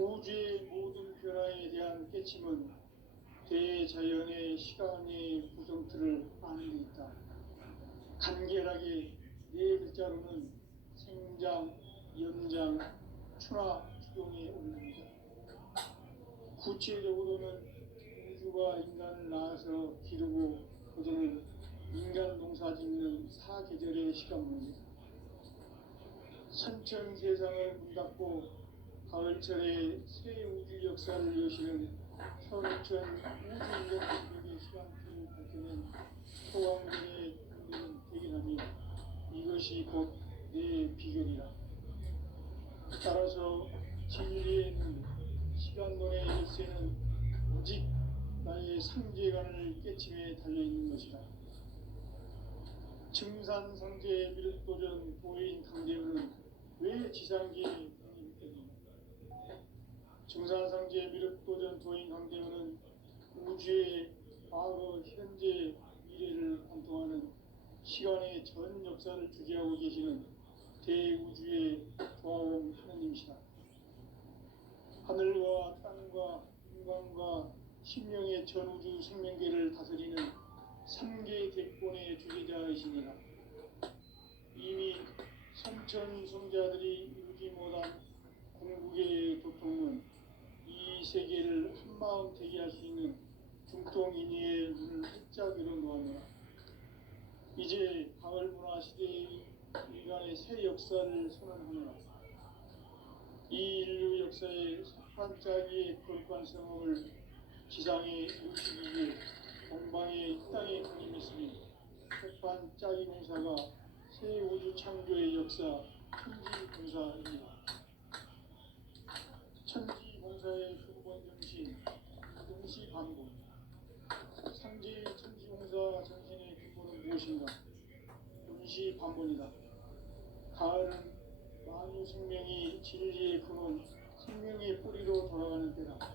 우주의 모든 변화에 대한 깨침은 대자연의 시간의 구성틀을 아는 데 있다. 간결하게 네 글자로는 생장, 연장, 추나 추동에 올립니다. 구체적으로는 우주가 인간을 낳아서 기르고 거두는 인간 농사 짓는 사계절의 시간문입니다. 선천 세상을 문닫고 가을철에 새 우주 역사를 여시는 현천 우주인간의 시간표를 밝혀낸 소왕전의 힘든 대견함이 이것이 곧 내 비결이다. 따라서 진리에는 시간론의 열쇠는 오직 나의 상제관을 깨침에 달려있는 것이다. 증산상제 미륵도전 도인 강대문은 왜 지상기에 독립했는가? 증산상제 미륵도전 도인 강대문은 우주의 과거, 현재, 미래를 관통하는 시간의 전 역사를 주재하고 계시는 대우주의 조화원 하느님이시다. 하늘과 땅과 인간과 신명의 전우주 생명계를 다스리는 3개 대권의 주제자이시니라. 이미 선천성자들이 이루지 못한 궁극의 도통은 이 세계를 한마음 되게 할 수 있는 중통인의의 눈을 활짝 열어놓았노라. 이제 가을문화 시대의 인간의 새 역사를 선언하노라. 이 인류 역사의 반짝이의 거룩한 성험을 지상에 이루시기 위해 동방의 이 땅에 강림했으니 백반짜기 공사가 새 우주 창조의 역사 천지봉사입니다. 천지봉사의 근본 정신, 동시반복. 상제의 천지봉사 정신의 근본은 무엇인가? 동시반복이다. 가을은 만유 생명이 진리의 근원, 생명의 뿌리로 돌아가는 때다.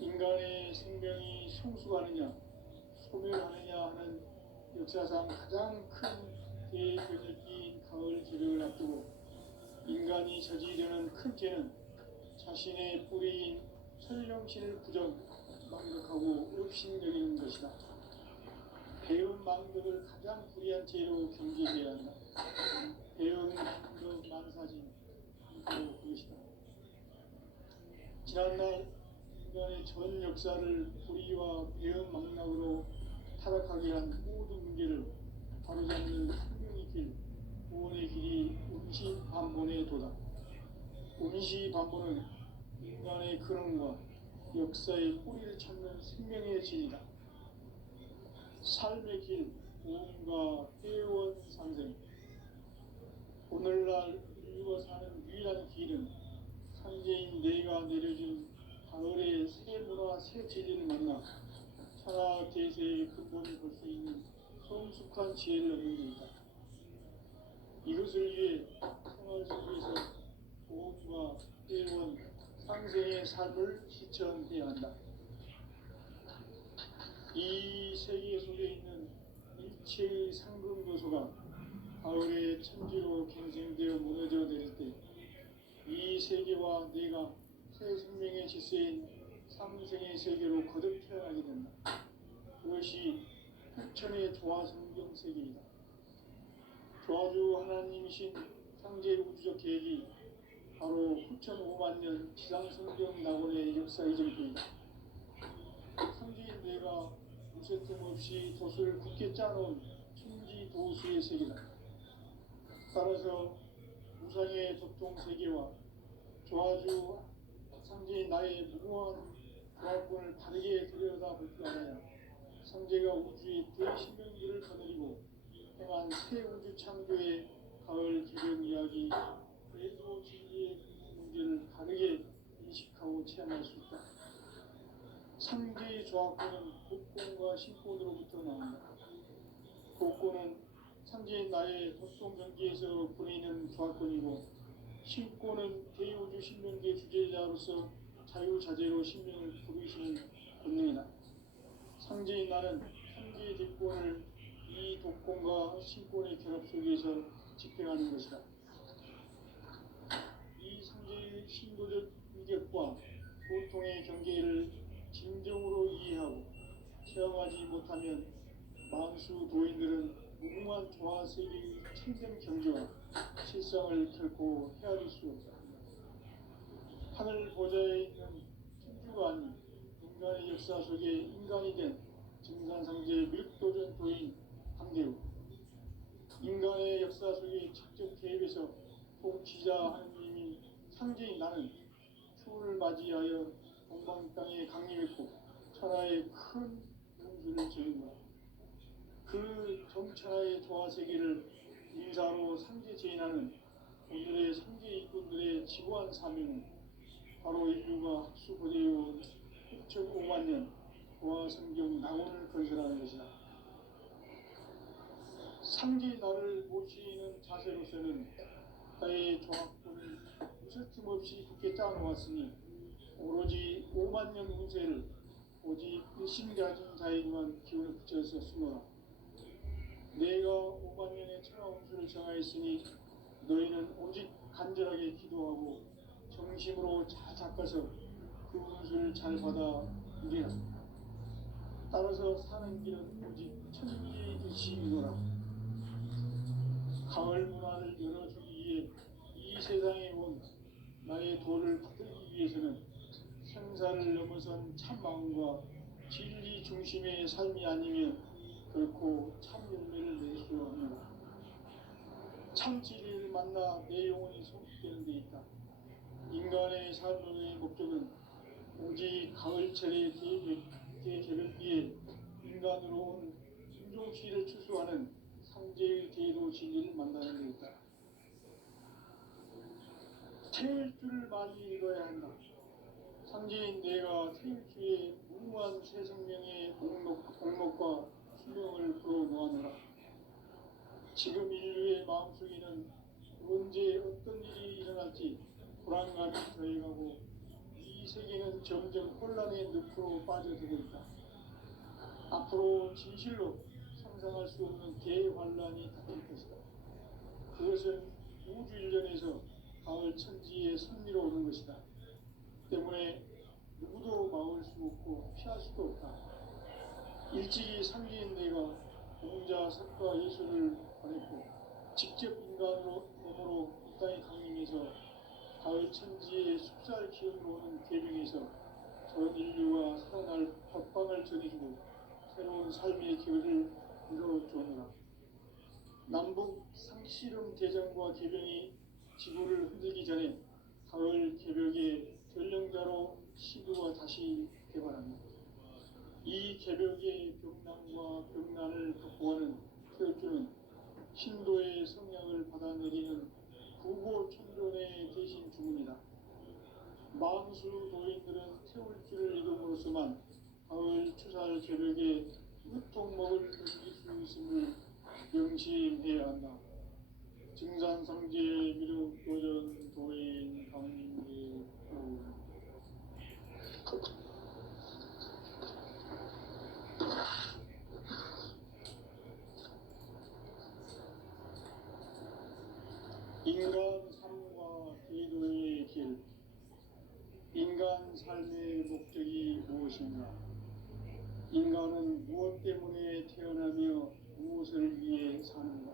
인간의 생명이 성숙하느냐, 소멸하느냐 하는 역사상 가장 큰 대변을 끼인 가을 개벽을 앞두고 인간이 저지르는 큰 죄는 자신의 뿌리인 설령신을 망각하고 업신여기는 것이다. 배운 망덕을 가장 불의한 죄로 경계해야 한다. 배운 망덕 만사진, 이거 그것이다. 지난날 인간의 전 역사를 불의와 배은 망락으로 타락하게 한 모든 문제를 바로잡는 생명의 길, 구원의 길이 운시반본의 도다. 운시반본은 인간의 근원과 역사의 뿌리를 찾는 생명의 진이다. 삶의 길, 구원과 회원 상생. 오늘날 인류가 사는 유일한 길은 상제인 내가 내려준 가을의 새 문화, 새 진리를 만나 천하 대세의 근본을 볼 수 있는 성숙한 지혜를 얻는 데이다. 이것을 위해 생활 속에서 보험과 회원, 상생의 삶을 실천해야 한다. 이 세계 속에 있는 일체의 상금 요소가 가을의 천지로 갱생되어 무너져 내릴 때 이 세계와 내가 새 생명의 질서인 삼생의 세계로 거듭 태어나게 된다. 그것이 후천의 조화 성경 세계이다. 조화주 하나님이신 상제 우주적 계획이 바로 후천 5만 년 지상 성경 낙원의 역사 이전부이다. 상제인 내가 무쇠틈 없이 돛을 굳게 짜놓은 천지 도수의 세계다. 따라서 무상의 도통 세계와 조화주 상제인 나의 무궁한 조합권을 바르게 들여다볼 줄 알아야 상제가 우주의 대신명기를 거느리고 행한 새 우주 창조의 가을 기령 이야기, 외도 진리의 문제를 바르게 인식하고 체험할 수 있다. 상제의 조합권은 복권과 신권으로부터 나온다. 복권은 상제인 나의 도통 경기에서 보내는 조합권이고, 신권은 대우주 신명계 주제자로서 자유자재로 신명을 부르시는 본능이다. 상제인 나는 상제의 대권을 이 독권과 신권의 결합 속에서 집행하는 것이다. 이 상제의 신도적 인격과 고통의 경계를 진정으로 이해하고 체험하지 못하면 만수 도인들은 무궁한 조화세계의 참된 경지와 실상을 결코 헤아릴 수 없다. 하늘 보좌에 있는 천주가 아닌 인간의 역사 속에 인간이 된 증산상제 밀도전 도인 강대우, 인간의 역사 속에 직접 개입해서 통치자 하느님인 상제인 나는 추운을 맞이하여 동방 땅에 강림했고 천하의 큰 용수를 지은 것. 그 정천하의 조화세계를 인사로 상제 제인하는 오늘의 상제 일꾼들의 지고한 사명은 바로 인류가 학수고대해온 6,500만 년 조화성경 낙원을 건설하는 것이다. 상제 나를 모시는 자세로서는 나의 조합권을 무설틈 없이 굳게 짜놓았으니 오로지 5만 년 운세를 오직 일심 가진 자에게만 기운을 붙여서 쓰노라. 내가 5만 년의 천하 운수를 정하였으니 너희는 오직 간절하게 기도하고 정심으로 잘 닦아서 그 운수를 잘 받아 누리라. 따라서 사는 길은 오직 천지의 일심이노라. 가을 문화를 열어주기 위해 이 세상에 온 나의 도를 받들기 위해서는 생사를 넘어선 참 마음과 진리 중심의 삶이 아니면 결코 참 열매를 낼 수 없노라. 참 진리를 만나 내 영혼이 성숙되는 데 있다. 인간의 삶의 목적은 오직 가을철의 대개벽기에 인간으로 온 인종시를 추수하는 상제의 대도 진리를 만나는 데 있다. 태울 줄을 많이 읽어야 한다. 상제인 내가 태울 주의 무궁한 새 생명의 목록과 수명을 풀어놓아노라. 지금 인류의 마음속에는 언제 어떤 일이 일어날지 불안감이 더해가고 이 세계는 점점 혼란의 늪으로 빠져들고 있다. 앞으로 진실로 상상할 수 없는 대환란이 닥칠 것이다. 그것은 우주 일련에서 가을 천지의 섭리로 오는 것이다. 때문에 누구도 막을 수 없고 피할 수도 없다. 일찍이 상제인 내가 공자 석가 예수를 보냈고 직접 인간으로 몸으로 이 땅에 강림해서 가을 천지의 숲살 기운으로 오는 계명에서 전 인류가 살아날 법방을 전해주고 새로운 삶의 기회를 이뤄주느라. 남북 상씨름 대전과 개병이 지구를 흔들기 전에 가을 개벽의 전령자로 시도가 다시 개발합니다. 이 개벽의 병난과 병난을 극복하는 태울주는 신도의 성향을 받아내리는 구고천존의 대신 주문이다. 만수 도인들은 태울주를 이름으로서만 가을 추살 개벽의 으통먹을 견딜 수 있음을 명심해야 한다. 증산상제 미륵도전 도인 강림의 인간 삶과 기도의 길. 인간 삶의 목적이 무엇인가? 인간은 무엇 때문에 태어나며 무엇을 위해 사는가?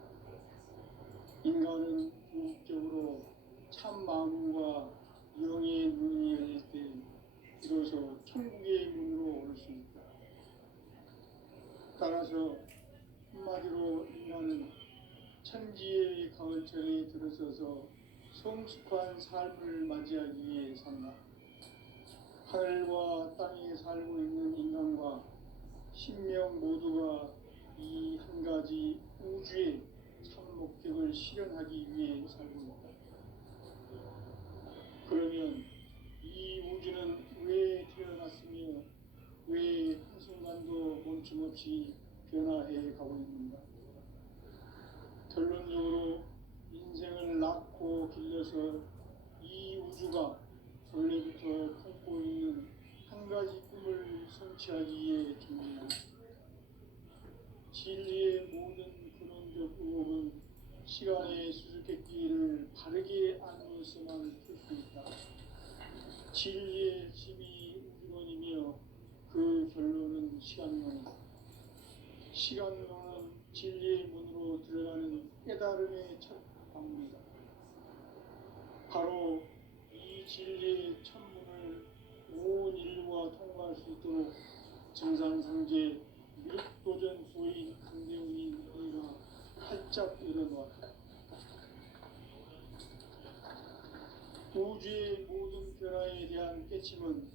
인간은 궁극적으로 참 마음과 영의 눈이 열릴 때 비로소 천국의 문으로 오를 수 있다. 따라서 한마디로 인간은 천지의 가을철에 들어서서 성숙한 삶을 맞이하기 위해 산다. 하늘과 땅에 살고 있는 인간과 신명 모두가 이 한 가지 우주의 참 목적을 실현하기 위해 살고 있다. 그러면 이 우주는 왜 태어났으며 왜 한순간도 멈춤없이 변화해 가고 있는가? 결론적으로 인생을 낳고 길러서 이 우주가 원래부터 품고 있는 한 가지 꿈을 성취하기 위해 존재한다. 진리의 모든 근원적 의혹은 시간의 수수께끼를 바르게 알면서만 풀 수 있다. 진리의 힘이 우주론이며 그 결론은 시간론이다. 시간론은 진리의 문으로 들어가는 깨달음의 첫 방문이다. 바로 이 진리의 천문을 온 인류가 통과할 수 있도록 정산상제 미륵도전 부인 강대훈이 너희가 활짝 열어놓았다. 우주의 모든 변화에 대한 깨침은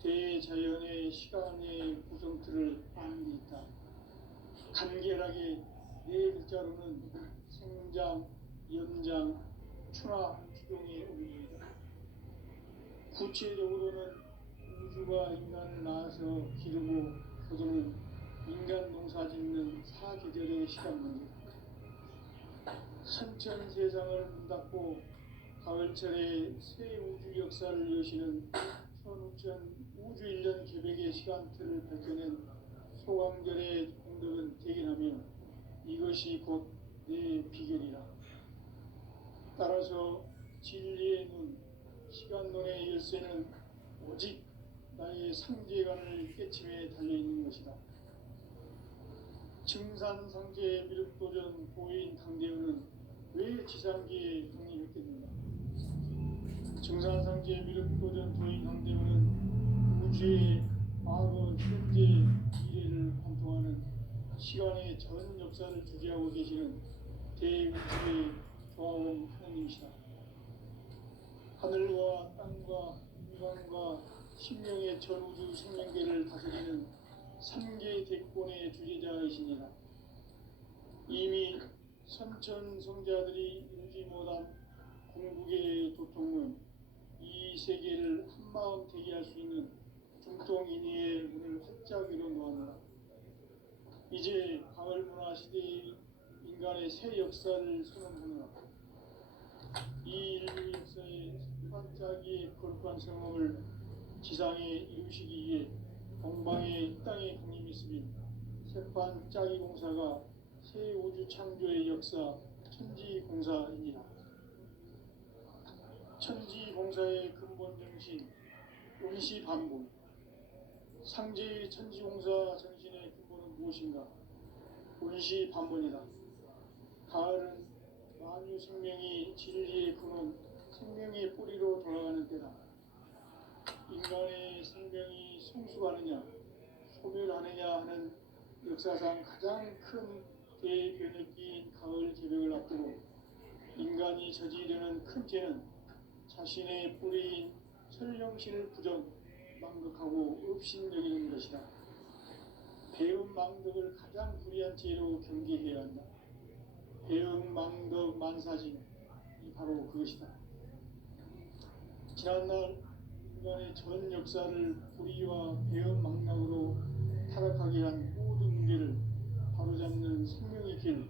대자연의 시간의 구성틀을 아는 데 있다. 간결하게 네 글자로는 생장, 연장, 추나 추동의 의미이다. 구체적으로는 우주가 인간을 낳아서 기르고 거두는 인간 농사 짓는 사계절의 시간 문제다. 선천 세상을 문 닫고 가을철에 새 우주 역사를 여시는 천우천 우주 1년 계백의 시간틀을 밝혀낸 소강절의 공덕은 대견하며 이것이 곧 내 비결이라. 따라서 진리의 눈, 시간론의 열쇠는 오직 나의 상제관을 깨침에 달려있는 것이다. 증산상제 미륵도전 보인 강대훈은 왜 지상기에 독립했겠는가? 증산상제 미륵도전 보인 강대훈은 우주의 과거, 현재, 미래를 관통하는 시간의 전 역사를 주재하고 계시는 대우주의 조화원 하나님이시다. 하늘과 땅과 인간과 신명의 전우주 생명계를 다스리는 3개 대권의 주제자이시니라. 이미 선천성자들이 이루지 못한 궁극의 도통은 이 세계를 한마음 되게 할 수 있는 중통인의의 문을 활짝 열어놓았노라. 이제 가을문화 시대의 인간의 새 역사를 선언하노라. 이 인류 역사의 반짝이의 거룩한 성험을 지상에 이루시기 위해 동방의 이 땅의 국림이 쓰인 새판 짜기 공사가 새 우주 창조의 역사 천지공사입니다. 천지공사의 근본 정신 원시반복. 상제의 천지공사 정신의 근본은 무엇인가? 원시반복이다. 가을은 만유 생명이 진리의 근원, 생명의 뿌리로 돌아가는 때다. 인간의 생명이 성숙하느냐, 소멸하느냐 하는 역사상 가장 큰 대변혁기인 가을 개벽을 앞두고 인간이 저지르는 큰 죄는 자신의 뿌리인 설령신을 부정, 망극하고 업신여기는 것이다. 배움 망덕을 가장 불의한 죄로 경계해야 한다. 배움 망덕 만사징이 바로 그것이다. 지난날 인간의 전 역사를 불의와 배움 망락으로 타락하게 한 모든 문제를 바로잡는 생명의 길,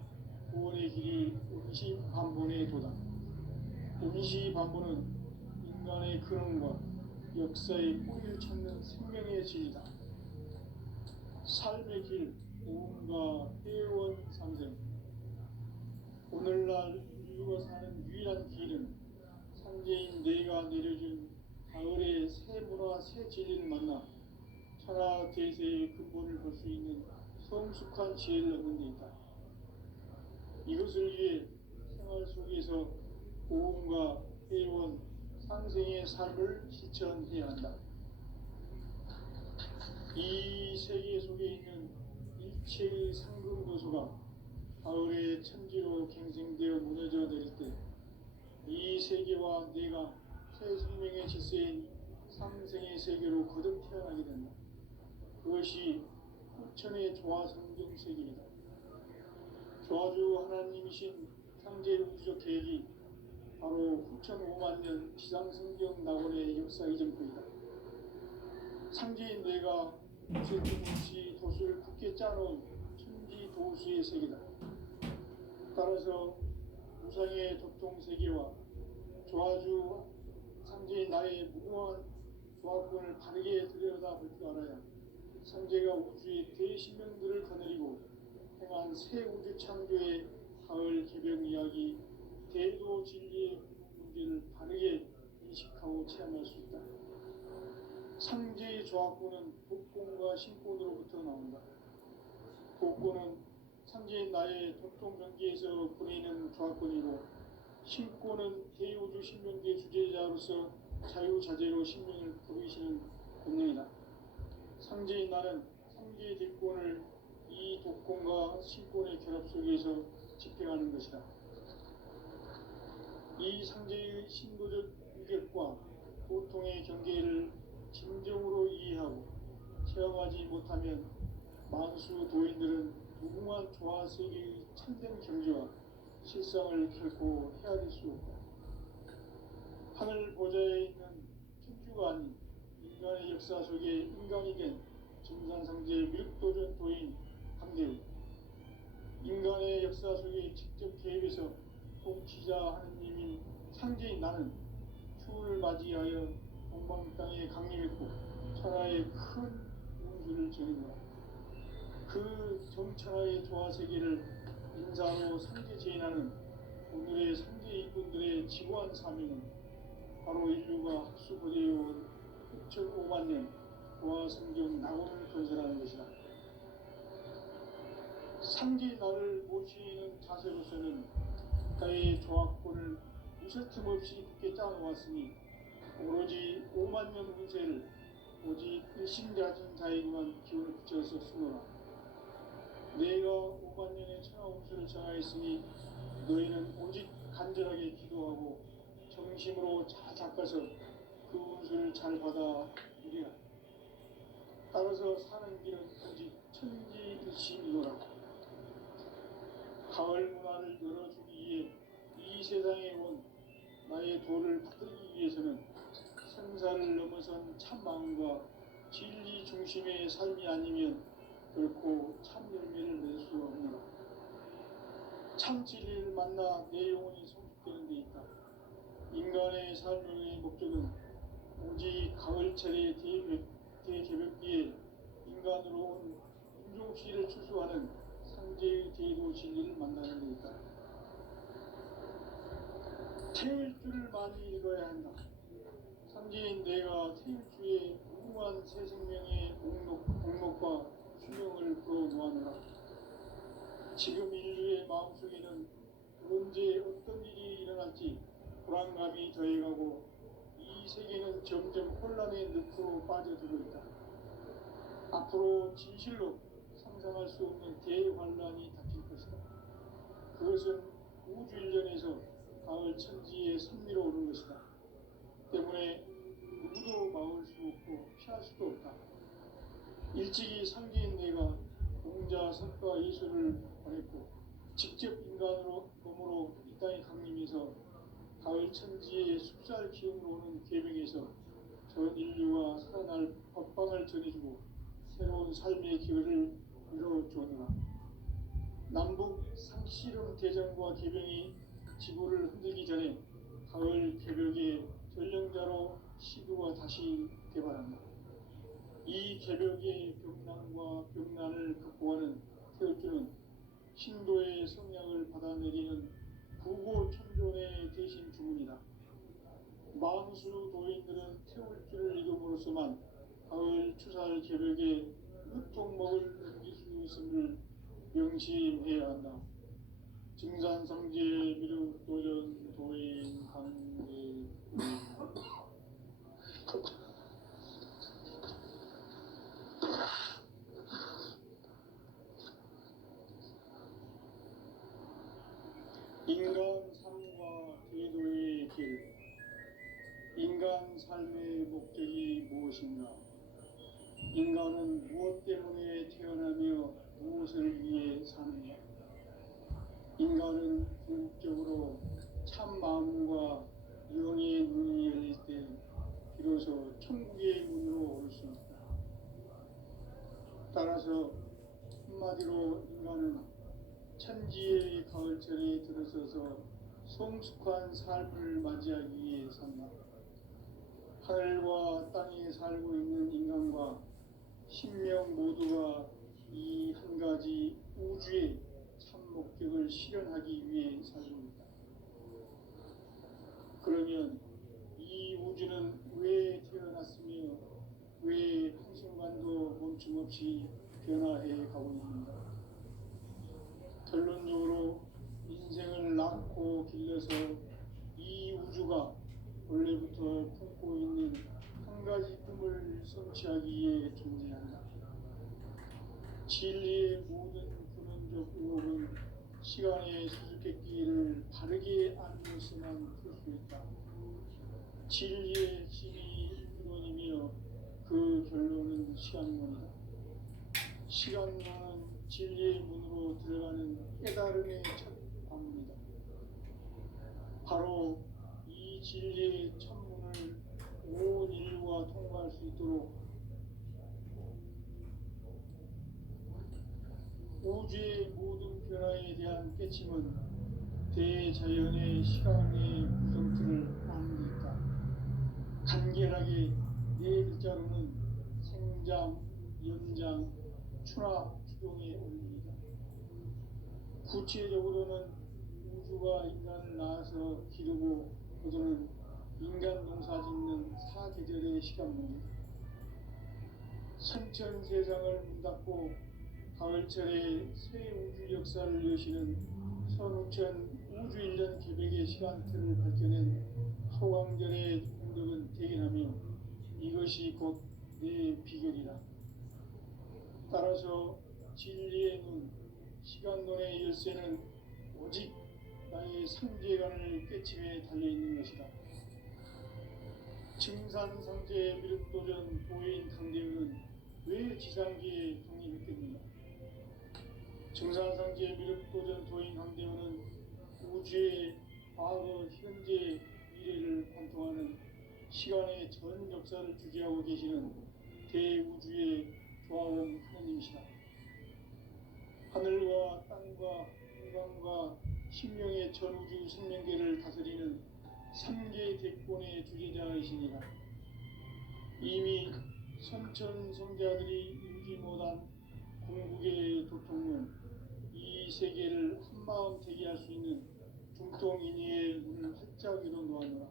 구원의 길이 원시반본의 도다. 원시반본은 인간의 근원과 역사의 뿌리를 찾는 생명의 진리다. 삶의 길, 오음과 회원 상생. 오늘날 인류가 사는 유일한 길은 상제인 내가 내려준 가을의 새 문화, 새 진리를 만나 천하 대세의 근본을 볼 수 있는 성숙한 지혜를 얻는 데 있다. 이것을 위해 생활 속에서 오음과 회원, 상생의 삶을 실천해야 한다. 이 세계 속에 있는 일체의 상금도소가 가을의 천지로 갱생되어 무너져 내릴 때 이 세계와 내가 새 생명의 질서인 상생의 세계로 거듭 태어나게 된다. 그것이 후천의 조화성경 세계이다. 조화주 하나님이신 상제 우주적 계획이 바로 후천 5만 년 지상성경 낙원의 역사 이전부이다. 상제인 내가 무쇠뜨없이 도수를 굳게 짜놓은 천지 도수의 세계다. 따라서 우상의 도통 세계와 조화주 상제인 나의 무궁한 조화권을 바르게 들여다볼 줄 알아야 상제가 우주의 대신명들을 거느리고 행한 새 우주 창조의 가을 개벽 이야기, 대도 진리의 문제를 바르게 인식하고 체험할 수 있다. 상제의 조합구는 독곤과 신곤으로부터 나온다. 독곤은 상제인 나의 독종병기에서 보내는 조합권이고, 신곤은 대우주 신명기의 주제자로서 자유자재로 신명을 부르시는 권능이다. 상제인 나는 상제의 대권을 이 독곤과 신곤의 결합 속에서 집행하는 것이다. 이 상제의 신도적 유격과 고통의 경계를 진정으로 이해하고 체험하지 못하면 만수 도인들은 무궁한 조화세계의 참된 경지와 실상을 결코 헤아릴 수 없다. 하늘 보좌에 있는 천주가 아닌 인간의 역사 속에 인간이 된 증산상제의 밀도전 도인 강대우, 인간의 역사 속에 직접 개입해서 통치자 하느님인 상제인 나는 추후를 맞이하여 동방 땅에 강림했고 천하의 큰 운수를 전했노라. 그 정천하의 조화세계를 인사로 상제 제인하는 오늘의 상제 일꾼들의 지고한 사명은 바로 인류가 학수고대해온 6,500만 년 조화성경 낙원을 건설하는 것이다. 상제 나를 모시는 자세로서는 나의 조합권을 무쇠틈 없이 굳게 짜놓았으니 오로지 5만 년 운세를 오직 일심가진 자에게만 기운을 붙여서 쓰노라. 내가 5만 년의 천하 운수를 정하였으니 너희는 오직 간절하게 기도하고 정심으로 잘 닦아서 그 운수를 잘 받아 누리라. 따라서 사는 길은 오직 천지일심이노라. 가을 문화를 열어주기 위해 이 세상에 온 나의 도를 받들기 위해서는 생사를 넘어선 참 마음과 진리 중심의 삶이 아니면 결코 참 열매를 낼 수 없노라. 참 진리를 만나 내 영혼이 성숙되는 데 있다. 인간의 삶의 목적은 오직 가을철의 대개벽기에 인간으로 온 인종씨를 추수하는 상제의 대도 진리를 만나는 데 있다. 태일주를 많이 읽어야 한다. 상제인 내가 태일주의 무궁한 새 생명의 목록과 수명을 불어놓아노라. 지금 인류의 마음속에는 언제 어떤 일이 일어날지 불안감이 더해가고 이 세계는 점점 혼란의 늪으로 빠져들고 있다. 앞으로 진실로 상상할 수 없는 대환란이 닥칠 것이다. 그것은 우주일전에서 가을 천지에 선미로 오는 것이다. 때문에 누구도 막을 수 없고 피할 수도 없다. 일찍이 상제인 내가 공자, 석가, 예수를 보냈고 직접 인간으로 몸으로 이 땅에 강림해서 가을 천지의 숲살 기운으로 오는 계명에서 전 인류가 살아날 법방을 전해주고 새로운 삶의 기회를 이뤄주었노라. 남북 상씨름 대전과 계병이 지구를 흔들기 전에 가을 개벽의 전령자로 시도가 다시 개발한다. 이 개벽의 병난과 병난을 극복하는 태엽주는 신도의 성량을 받아내리는 부고천존의 대신 주문이다. 만수 도인들은 태울주를 이름으로서만 가을 추살 개벽의 흑종목을 넘길 수 있음을 명심해야 한다. 증산상제 미륵도전 도인 강대 인간 삶과 제도의 길. 인간 삶의 목적이 무엇인가? 인간은 무엇 때문에 태어나며 무엇을 위해 사는가? 인간은 궁극적으로 참 마음과 영의 문이 열릴 때 비로소 천국의 문으로 오를 수 있다. 따라서 한마디로 인간은 천지의 가을철에 들어서서 성숙한 삶을 맞이하기 위해 산다. 하늘과 땅에 살고 있는 인간과 신명 모두가 이 한 가지 우주의 참 목적을 실현하기 위해 살고 있다. 그러면 이 우주는 왜 태어났으며 없이 변화해 가고 있습니다. 결론적으로 인생을 낳고 길러서 이 우주가 원래부터 품고 있는 한 가지 꿈을 성취하기 위해 존재한다. 진리의 모든 근원적 의혹은 시간의 수수께끼를 바르게 알면서만 풀 수 있다. 진리의 진이 근원이며 그 결론은 시간론이다. 시간론은 진리의 문으로 들어가는 깨달음의 첫 방문이다. 바로 이 진리의 첫문을 온 인류가 통과할 수 있도록 우주의 모든 변화에 대한 깨침은 대자연의 시간의 구성틀을 아는 데 있다. 간결하게 네 글자로는 생장, 연장, 추락, 추동의 원리이다. 구체적으로는 우주가 인간을 낳아서 기르고 거두는 인간 농사 짓는 사계절의 시간문이다. 선천 세상을 문 닫고 가을철에 새 우주 역사를 여시는 선우천 우주 1년 계획의 시간틀을 밝혀낸 소강절의 공덕은 대견하며 이것이 곧 내 비결이다. 따라서 진리의 눈, 시간론의 열쇠는 오직 나의 상제관을 깨침에 달려있는 것이다. 증산상제 미륵도전 도인 강대우는 왜 지상기에 독립했겠는가? 증산상제 미륵도전 도인 강대우는 우주의 과거, 현재, 미래를 관통하는 시간의 전 역사를 주재하고 계시는 대우주의 조화원 하나님이시다. 하늘과 땅과 인간과 신명의 전우주 생명계를 다스리는 3개 대권의 주재자이시니라. 이미 선천성자들이 이루지 못한 궁극의 도통은 이 세계를 한마음 되게 할 수 있는 중통인의의 문을 활짝 열어 놓았노라.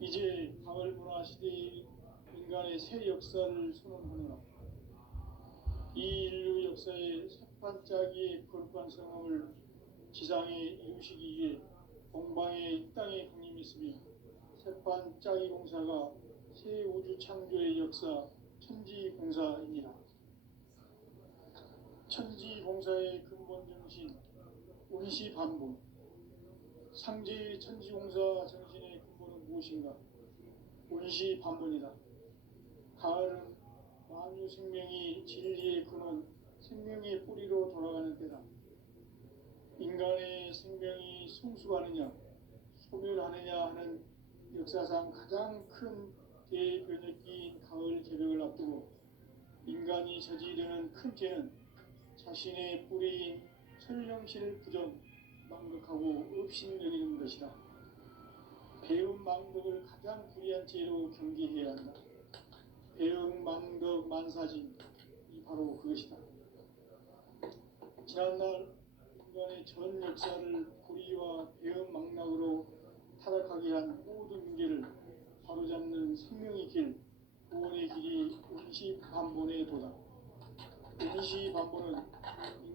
이제 가을 문화 시대의 인간의 새 역사를 선언하노라. 이 인류 역사의 새반짝이의 거룩한 성함을 지상에 이루시기 위해 동방에 이 땅에 강림했으며 새반짝이 공사가 새 우주 창조의 역사 천지공사입니다. 천지공사의 근본 정신 운시반복. 상제의 천지공사 정신의 근본은 무엇인가? 운시반복이다. 가을은 만유 생명이 진리의 근원, 생명의 뿌리로 돌아가는 때다. 인간의 생명이 성숙하느냐, 소멸하느냐 하는 역사상 가장 큰 대변혁기인 가을 개벽을 앞두고 인간이 저지르는 큰 죄는 자신의 뿌리인 설령실 부정, 망덕하고 업신여기는 것이다. 배움 망덕을 가장 불의한 죄로 경계해야 한다. 배움 망덕 만사진, 이 바로 그것이다. 지난날 인간의 전 역사를 불의와 배움 망락으로 타락하게 한 모든 문제를 바로잡는 생명의 길, 구원의 길이 운시반본의 도다. 운시반본은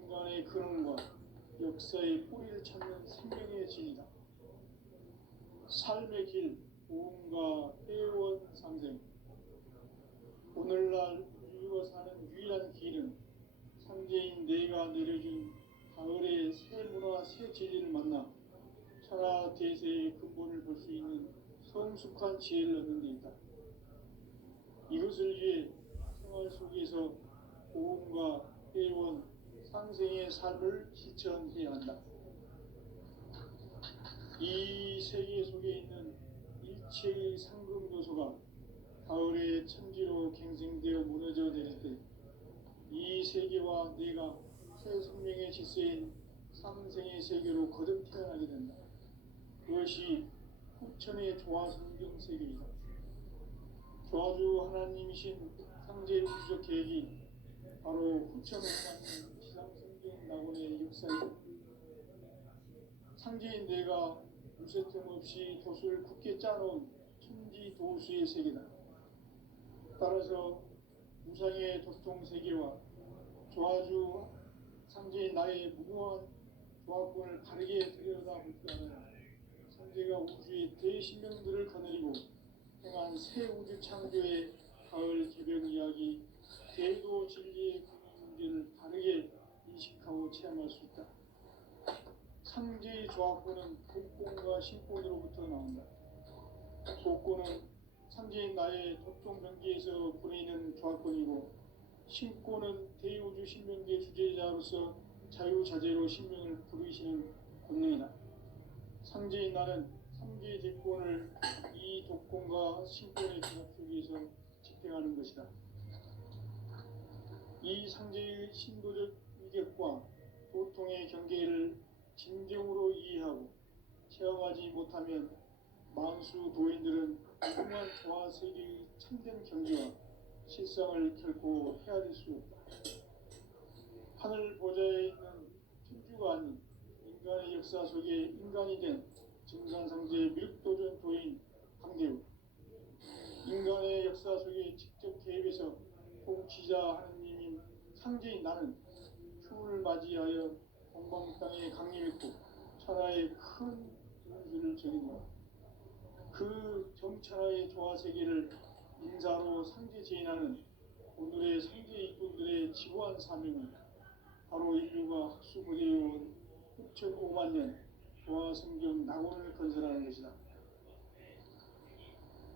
인간의 근원과 역사의 뿌리를 찾는 생명의 진이다. 삶의 길, 보험과 회원 상생. 오늘날 인류가 사는 유일한 길은 상제인 내가 내려준 가을의 새 문화, 새 진리를 만나 천하 대세의 근본을 볼 수 있는 성숙한 지혜를 얻는 데 있다. 이것을 위해 생활 속에서 보험과 회원, 상생의 삶을 실천해야 한다. 이 세계 속에 있는 일체의 상금 요소가 가을의 천지로 갱생되어 무너져 내릴 때 이 세계와 내가 새 생명의 질서인 상생의 세계로 거듭 태어나게 된다. 그것이 후천의 조화성경 세계이다. 조화주 하나님이신 상제 우주적 계획이 바로 후천을 갖는 지상성경 낙원의 역사이다. 상제인 내가 무쇠틈 없이 돛을 굳게 짜놓은 천지도수의 세계다. 따라서 우상의 도통 세계와 조화주 상제인 나의 무궁한 조합권을 바르게 들여다볼 줄 알아야 상제가 우주의 대신명들을 거느리고 행한 새 우주 창조의 가을 개벽 이야기, 대도 진리의 문제를 바르게 인식하고 체험할 수 있다. 상제의 조합권은 복권과 신권으로부터 나온다. 복권은 상제인 나의 도통 경계에서 보내는 조합권이고, 신권은 대우주 신명계 주제자로서 자유자재로 신명을 부르시는 권능이다. 상제인 나는 상제의 대권을 이 독권과 신권의 결합 속에서 집행하는 것이다. 이 상제의 신도적 위격과 도통의 경계를 진정으로 이해하고 체험하지 못하면 만수 도인들은 무궁한 조화 세계의 참된 경지와 실상을 결코 헤아릴 수 없다. 하늘 보좌에 있는 천주가 아닌 인간의 역사 속에 인간이 된 증산상제의 밀도전 도인 강대우, 인간의 역사 속에 직접 개입해서 통치자 하느님인 상제인 나는 추운을 맞이하여 동방 땅에 강림했고 천하의 큰 운수를 전인다. 그 정천하의 조화 세계를 인사로 상제 제인하는 오늘의 상제 일꾼들의 지구한 사명은 바로 인류가 학수고대해온 6,500만 년 조화 성경 낙원을 건설하는 것이다.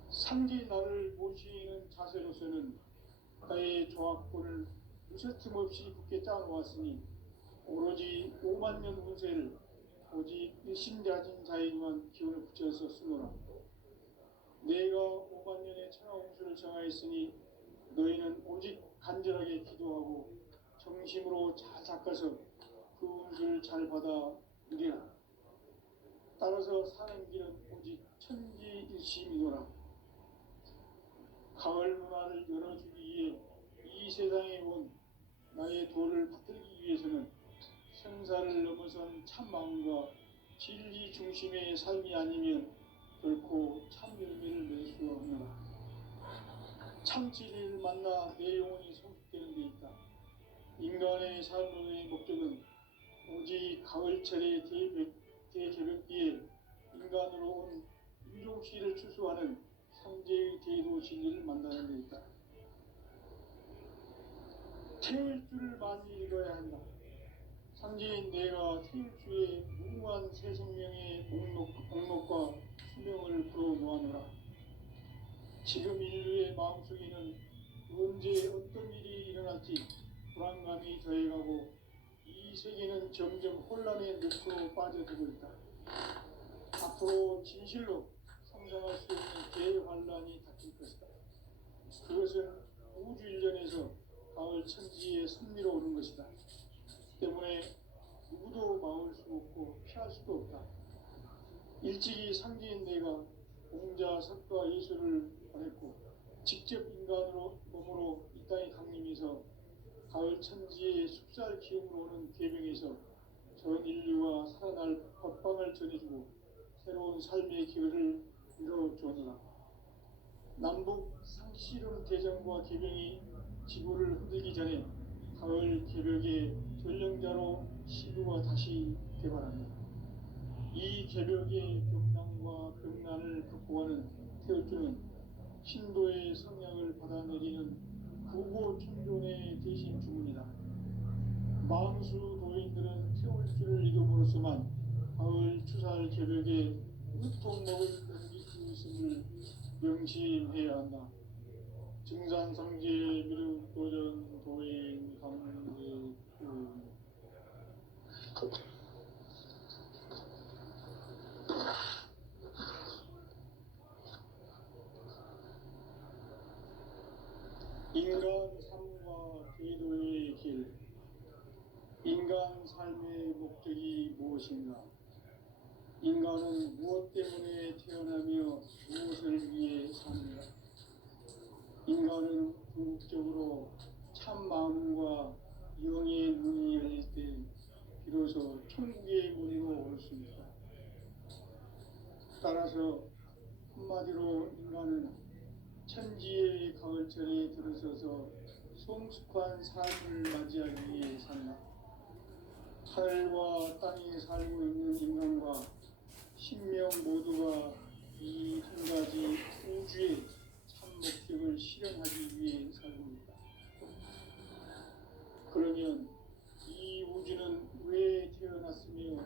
상제 나를 모시는 자세로서는 나의 조합권을 무쇠틈 없이 굳게 짜놓았으니 오로지 5만 년 운세를 오직 일심자진 자에게만 기운을 붙여서 쓰노라. 내가 5만 년의 천하 운수를 정하였으니 너희는 오직 간절하게 기도하고 정심으로 잘 닦아서 그 운수를 잘 받아 누리라. 따라서 사는 길은 오직 천지일심이노라. 가을 문화를 열어주기 위해 이 세상에 온 나의 도를 받들기 위해서는 생사를 넘어선 참마음과 진리 중심의 삶이 아니면 결코 참 열매를 맺을 수 없노라. 참 진리를 만나 내 영혼이 성숙되는 데 있다. 인간의 삶의 목적은 오직 가을철의 대개벽기에 인간으로 온 인종씨를 추수하는 상제의 대도 진리를 만나는 데 있다. 태울 줄을 많이 읽어야 한다. 상제인 내가 태울 주의 무궁한 새 생명의 목록과 수명을 불어놓아노라. 지금 인류의 마음속에는 언제 어떤 일이 일어날지 불안감이 더해가고 이 세계는 점점 혼란의 늪으로 빠져들고 있다. 앞으로 진실로 상상할 수 없는 대환란이 닥칠 것이다. 그것은 우주 일련에서 가을 천지의 섭리로 오는 것이다. 때문에 누구도 막을 수 없고 피할 수도 없다. 일찍이 상제인 내가 공자, 석가, 예수를 보냈고 직접 인간으로 몸으로 이 땅에 강림해서 가을 천지의 숲살 기운으로 오는 계명에서 전 인류와 살아날 법방을 전해주고 새로운 삶의 기회를 이뤄주었노라. 남북 상씨름 대전과 계명이 지구를 흔들기 전에 가을 개벽의 전령자로 시구가 다시 개발한다. 이 개벽의 벽난과 병난을 극복하는 태울주는 신도의 성향을 받아내리는 구고천존의 대신 주문이다. 만수 도인들은 태울주를 이름으로서만 가을 추살 개벽에 으통 먹을 넘길 수 있음을 명심해야 한다. 증산상제 미륵도전 도인 강제 인간 삶과 대도의 길. 인간 삶의 목적이 무엇인가? 인간은 무엇 때문에 태어나며 무엇을 위해 삽니까? 인간은 궁극적으로 참 마음과 영의 문이 열릴 때 비로소 천국의 문으로 올 수 있다. 따라서 한마디로 인간은 천지의 가을철에 들어서서 성숙한 삶을 맞이하기 위해 산다. 하늘과 땅에 살고 있는 인간과 신명 모두가 이 한 가지 우주의 참 목적을 실현하기 위해 살고 있다. 그러면 이 우주는 왜 태어났으며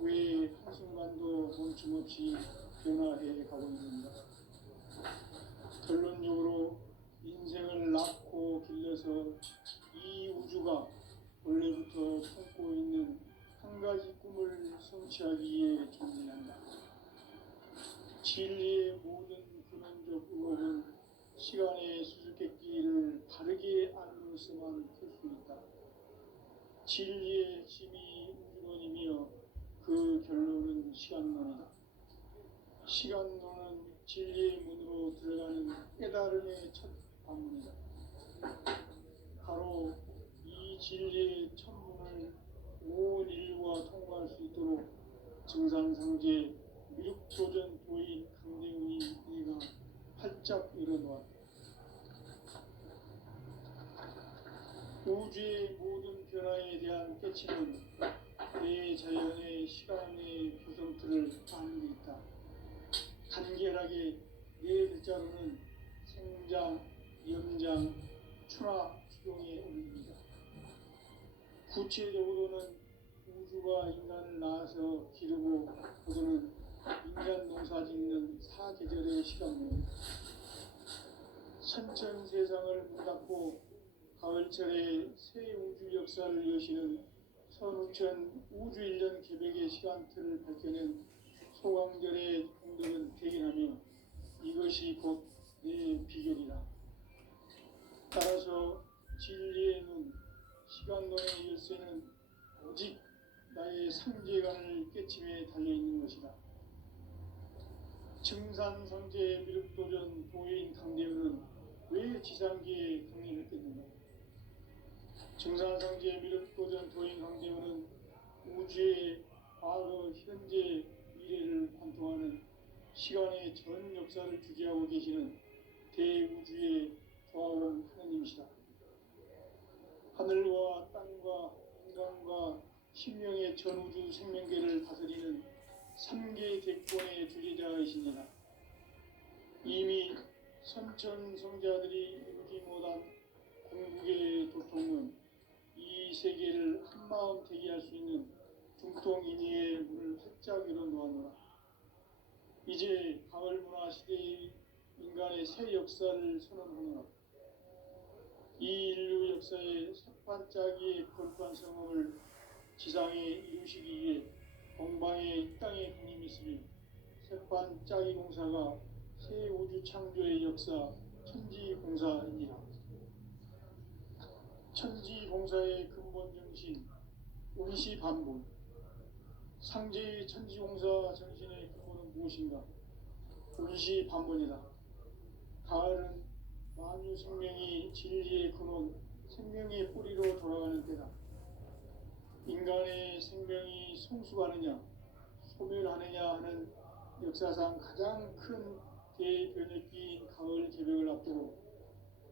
왜 한순간도 멈춤없이 변화해 가고 있는가? 결론적으로 인생을 낳고 길러서 이 우주가 원래부터 품고 있는 한 가지 꿈을 성취하기 위해 존재한다. 진리의 모든 근원적 의혹은 시간의 수수께끼를 바르게 알므로서만 풀 수 있다. 진리의 핵심이 우주론이며 그 결론은 시간론이다. 시간론은 진리의 문으로 들어가는 깨달음의 첫 관문이다. 바로 이 진리의 첫 문을 온 인류가 통과할 수 있도록 증산상제 미륵도전 도인 강대의 이가 활짝 일어놓았다. 우주의 모든 변화에 대한 깨침은 대자연의 시간의 구성틀을 아는 데 있다. 간결하게 네 글자로는 생장, 연장, 추락, 추동에 올립니다. 구체적으로는 우주가 인간을 낳아서 기르고 그거는 인간 농사 짓는 사계절의 시간입니다. 선천 세상을 문 닫고 가을철에 새 우주 역사를 여시는 선우천 우주일년 개백의 시간틀을 밝혀낸 소강절의 공덕은 대견하며 이것이 곧 내 비결이다. 따라서 진리의 눈, 시간론의 열쇠는 오직 나의 상제관을 깨침에 달려있는 것이다. 증산상제 미륵도전 도인 강대우는 왜 지상계에 강림했겠는가? 증산상제 미륵도전 도인 강대우는 우주의 과거, 현재, 미래를 관통하는 시간의 전 역사를 주재하고 계시는 대우주의 조화원 하나님이시다. 하늘과 땅과 인간과 신명의 전우주 생명계를 다스리는 3개 대권의 주제자이십니다. 이미 선천성자들이 이루지 못한 궁극의 도통은 이 세계를 한마음 되게 할 수 있는 중통인의의 문을 활짝 열어놓았노라. 이제 가을문화 시대의 인간의 새 역사를 선언하노라. 이 인류 역사의 새반짝이의 거룩한 성험을 지상에 이루시기 위해 동방의 이 땅에 강림이 있으며 새반짝이 공사가 새 우주 창조의 역사 천지공사이니라. 천지공사의 근본 정신 운시반본. 상제의 천지공사 정신의 근본은 무엇인가? 운시반본이다. 가을은 만유 생명이 진리의 근원, 생명의 뿌리로 돌아가는 때다. 인간의 생명이 성숙하느냐, 소멸하느냐 하는 역사상 가장 큰 대변혁기인 가을 개벽을 앞두고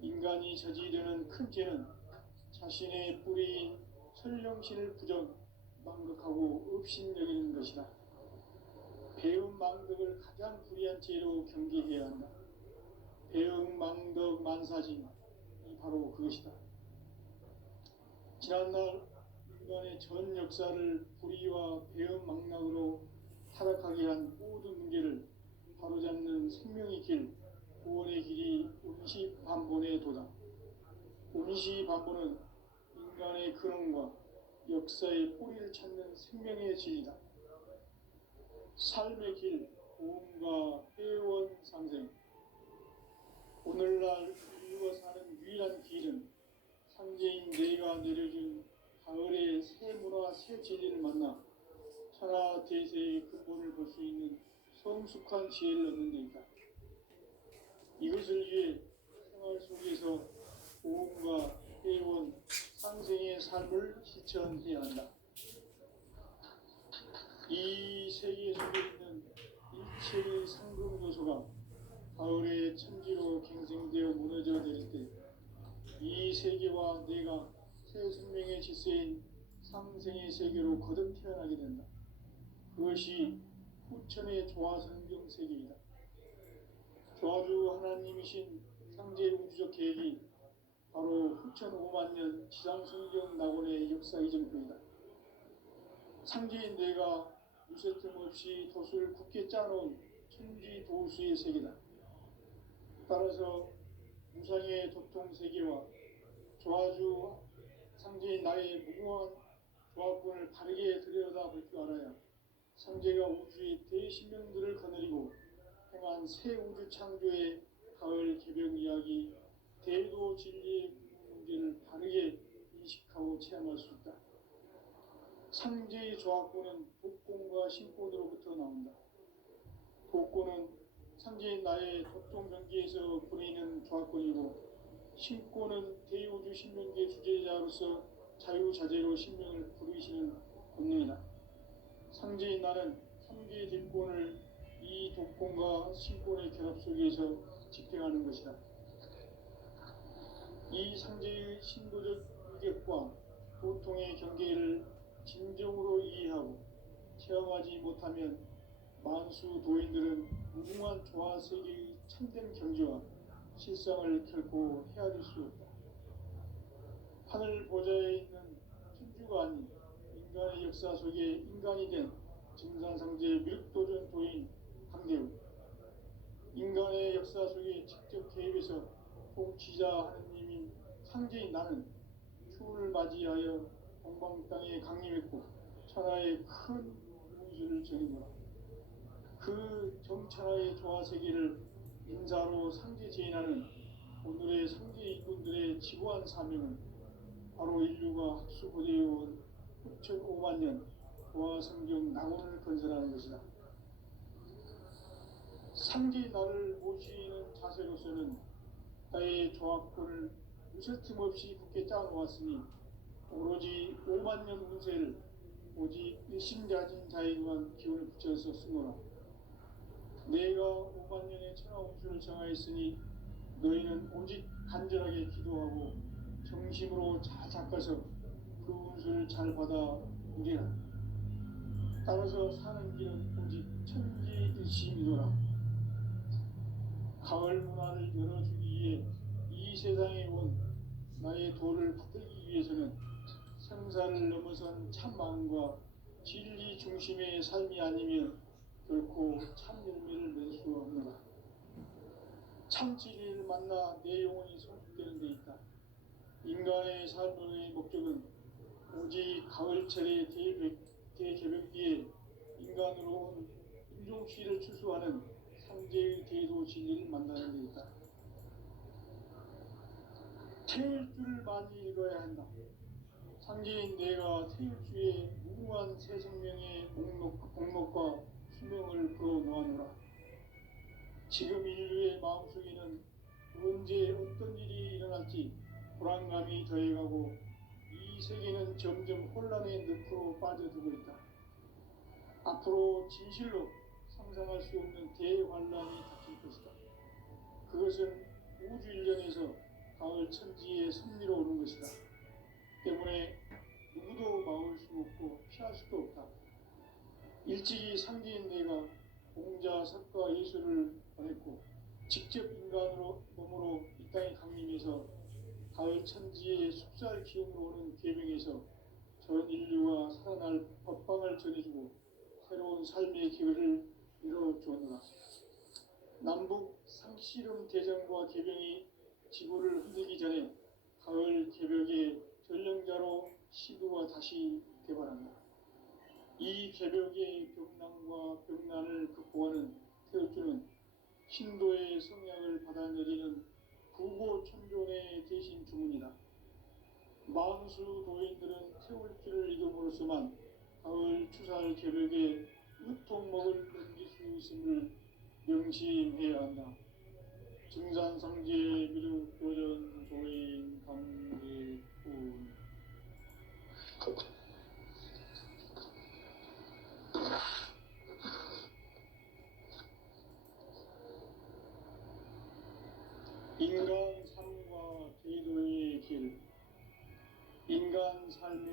인간이 저지르는 큰 죄는 자신의 뿌리인 설령신을 부정, 망극하고 업신여기는 것이다. 배움 망덕을 가장 불의한 죄로 경계해야 한다. 배움 망덕 만사진, 이 바로 그것이다. 지난날 인간의 전 역사를 불의와 배움 망락으로 타락하게 한 모든 문제를 바로잡는 생명의 길, 구원의 길이 운시반본의 도다. 운시반본은 인간의 근원과 역사의 뿌리를 찾는 생명의 진리다. 삶의 길, 고음과 회원 상생. 오늘날 인류가 사는 유일한 길은 상제인 내가 내려준 가을의 새 문화, 새 진리를 만나 천하 대세의 근본을 볼 수 있는 성숙한 지혜를 얻는 데 있다. 이것을 위해 생활 속에서 고음과 회원, 상생의 삶을 실천해야 한다. 이 세계 속에 있는 일체의 상금 요소가 가을의 천지로 갱생되어 무너져 내릴 때 이 세계와 내가 새 생명의 질서인 상생의 세계로 거듭 태어나게 된다. 그것이 후천의 조화성경 세계이다. 조화주 하나님이신 상제 우주적 계획이 바로 후천 5만 년 지상성경 낙원의 역사 이전표이다. 상제인 내가 유세틈 없이 돛을 굳게 짜놓은 천지 도수의 세계다. 따라서 무상의 도통 세계와 조화주 상제인 나의 무궁한 조합권을 바르게 들여다볼 줄 알아야 상제가 우주의 대신명들을 거느리고 행한 새 우주 창조의 가을 개벽 이야기, 대도 진리의 문제를 바르게 인식하고 체험할 수 있다. 상제의 조합권은 독권과 신권으로부터 나온다. 독권은 상제인 나의 도통 경계에서 부리는 조합권이고, 신권은 대우주 신명계 주제자로서 자유자재로 신명을 부르시는 권능이다. 상제인 나는 상제의 뒷권을 이 독권과 신권의 결합 속에서 집행하는 것이다. 이 상제의 신도적 의격과 보통의 경계를 진정으로 이해하고 체험하지 못하면 만수 도인들은 무궁한 조화세계의 참된 경지와 실상을 결코 헤아릴 수 없다. 하늘 보좌에 있는 천주가 아닌 인간의 역사 속에 인간이 된 증산상제 미륵도전 도인 강대우, 인간의 역사 속에 직접 개입해서 통치자 하느님인 상제인 나는 추를 맞이하여 동방 땅에 강림했고 천하의 큰 우주를 정의노라. 그 정천하의 조화세계를 인사로 상제 제인하는 오늘의 상제 이군들의 지구한 사명은 바로 인류가 학수고대해온 9,5만 년 조화성경 낙원을 건설하는 것이다. 상제 나를 모시는 자세로서는 나의 조합권을 무쇠틈 없이 굳게 짜놓았으니 오로지 5만 년 운세를 오직 일심자진 자에게만 기운을 붙여서 쓰노라. 내가 5만 년의 천하 운수를 정하였으니 너희는 오직 간절하게 기도하고 정심으로 잘 닦아서 그 운수를 잘 받아 누리라. 따라서 사는 길은 오직 천지일심이노라. 가을 문화를 열어주기 위해 이 세상에 온 나의 도를 받들기 위해서는 생사를 넘어선 참마음과 진리 중심의 삶이 아니면 결코 참 열매를 맺을 수 없노라. 참 진리를 만나 내 영혼이 성숙되는 데 있다. 인간의 삶의 목적은 오직 가을철의 대개벽 뒤에 인간으로 온 인종시를 추수하는 상제의 대도 진리를 만나는 데 있다. 태일주를 많이 읽어야 한다. 상제인 내가 태일주의 무궁한 새 생명의 목록과 수명을 풀어놓아노라. 지금 인류의 마음속에는 언제 어떤 일이 일어날지 불안감이 더해가고 이 세계는 점점 혼란의 늪으로 빠져들고 있다. 앞으로 진실로 상상할 수 없는 대환란이 닥칠 것이다. 그것은 우주 일련에서 가을 천지의 섭리로 오는 것이다. 때문에 누구도 막을 수 없고 피할 수도 없다. 일찍이 상제인 내가 공자, 석가, 예수를 보냈고 직접 인간으로 몸으로 이 땅에 강림해서 가을 천지의 숲살 기운으로 오는 계명에서 전 인류가 살아날 법방을 전해주고 새로운 삶의 기회를 이뤄주었노라. 남북 상씨름 대전과 개병이 지구를 흔들기 전에 가을 개벽의 전령자로 시도가 다시 개발한다. 이 개벽의 병난과 병난을 극복하는 태울주는 신도의 성약을 받아내리는 구고천존의 대신 주문이다. 만수 도인들은 태울주를 이름으로서만 가을 추살 개벽의 으통목을 넘길 수 있음을 명심해야 한다. 증산상제 미륵 도전 도인 강대훈. 인간 삶과 대도의 길